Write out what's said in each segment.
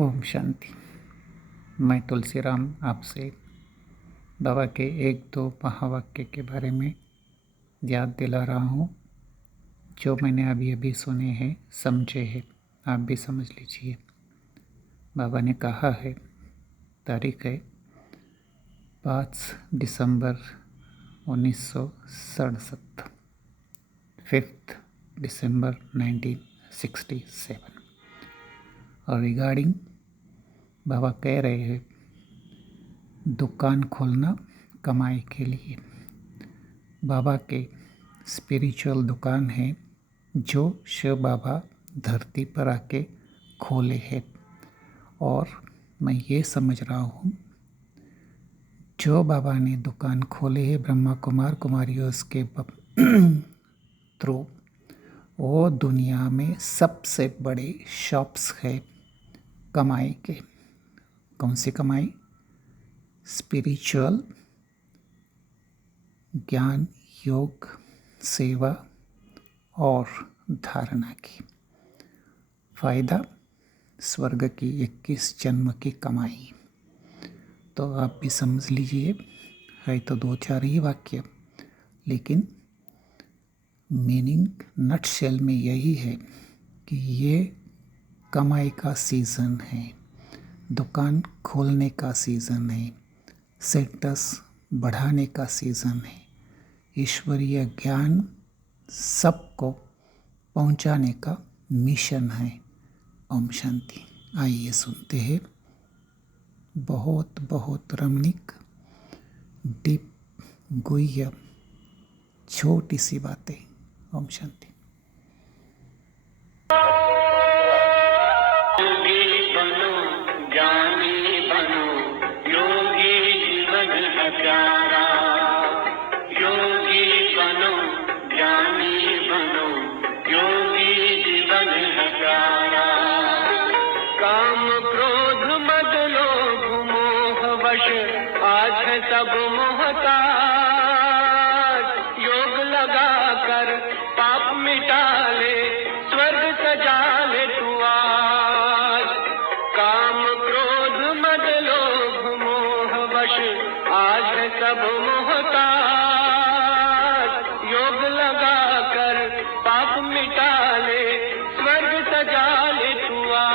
ओम शांति। मैं तुलसीराम आपसे बाबा के एक दो महावाक्य के बारे में याद दिला रहा हूँ, जो मैंने अभी अभी सुने हैं, समझे हैं। आप भी समझ लीजिए। बाबा ने कहा है, तारीख है 5 दिसंबर 1967, 5 दिसंबर 1967। और रिगार्डिंग बाबा कह रहे हैं, दुकान खोलना कमाई के लिए। बाबा के स्पिरिचुअल दुकान है जो शिव बाबा धरती पर आके खोले हैं। और मैं ये समझ रहा हूँ, जो बाबा ने दुकान खोले है ब्रह्मा कुमार कुमारियों के थ्रू, वो दुनिया में सबसे बड़े शॉप्स है कमाई के। कौन सी कमाई? स्पिरिचुअल, ज्ञान, योग, सेवा और धारणा की। फायदा स्वर्ग की 21 जन्म की कमाई। तो आप भी समझ लीजिए, है तो 2-4 ही वाक्य, लेकिन मीनिंग नटशेल में यही है कि ये कमाई का सीज़न है, दुकान खोलने का सीज़न है, स्टेटस बढ़ाने का सीज़न है, ईश्वरीय ज्ञान सबको पहुंचाने का मिशन है। ओम शांति। आइए सुनते हैं बहुत बहुत रमणीक, डीप, गुह्य, छोटी सी बातें। ओम शांति। आज है सब मोहताज, योग लगा कर पाप मिटा ले, स्वर्ग सजा ले तू आज। काम क्रोध मद लोभ मोह वश आज है सब मोहताज, योग लगा कर पाप मिटा ले, स्वर्ग सजा ले तू आज।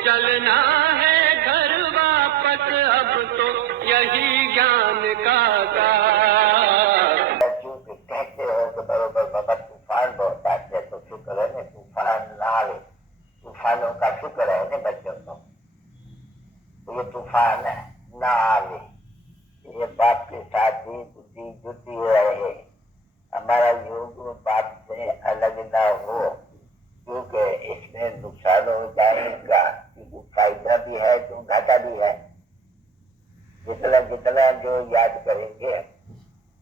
चलना है घर वापस, अब तो यही ज्ञान का कहते हो तो बरोबर बाबा तूफान बहुत आते हैं, तो शुक्र है ना तूफान ना आए। तूफानों का शुक्र है ना बच्चों को, तो ये तूफान ना आवे। ये बाप के साथ ही जुटी रहे, हमारा योग बाप से अलग ना हो, क्योंकि इसमें नुकसान हो जाएगा, क्योंकि फायदा भी है तो घाटा भी है। जितना जितना जो याद करेंगे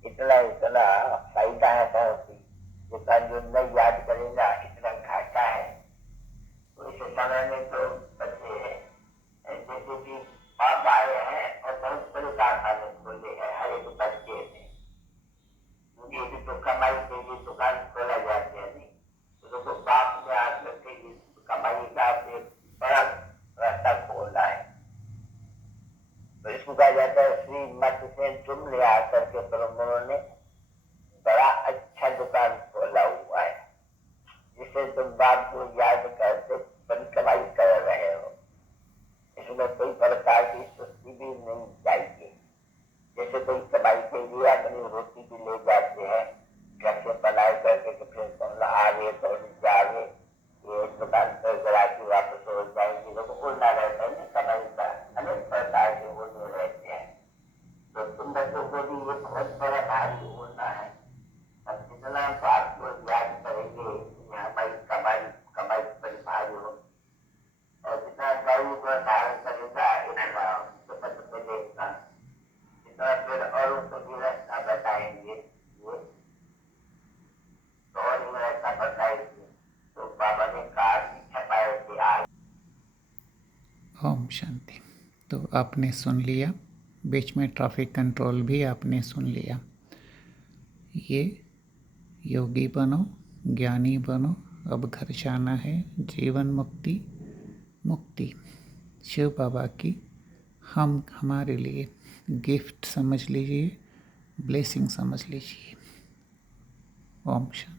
इतना इतना फायदा है बहुत ही, जितना जो नहीं याद करेगा इतना घाटा है। तो इस समय में तो बच्चे जैसे कि बाप आए हैं और बहुत बड़े कारखाने खोले हैं हर एक बच्चे ने, क्योंकि तो कमाई के लिए दुकान खोला जाए ओम शांति। तो आपने सुन लिया, बीच में ट्रैफिक कंट्रोल भी आपने सुन लिया। ये योगी बनो, ज्ञानी बनो, अब घर जाना है, जीवन मुक्ति मुक्ति शिव बाबा की हम हमारे लिए गिफ्ट समझ लीजिए, ब्लेसिंग समझ लीजिए। ओम शांति।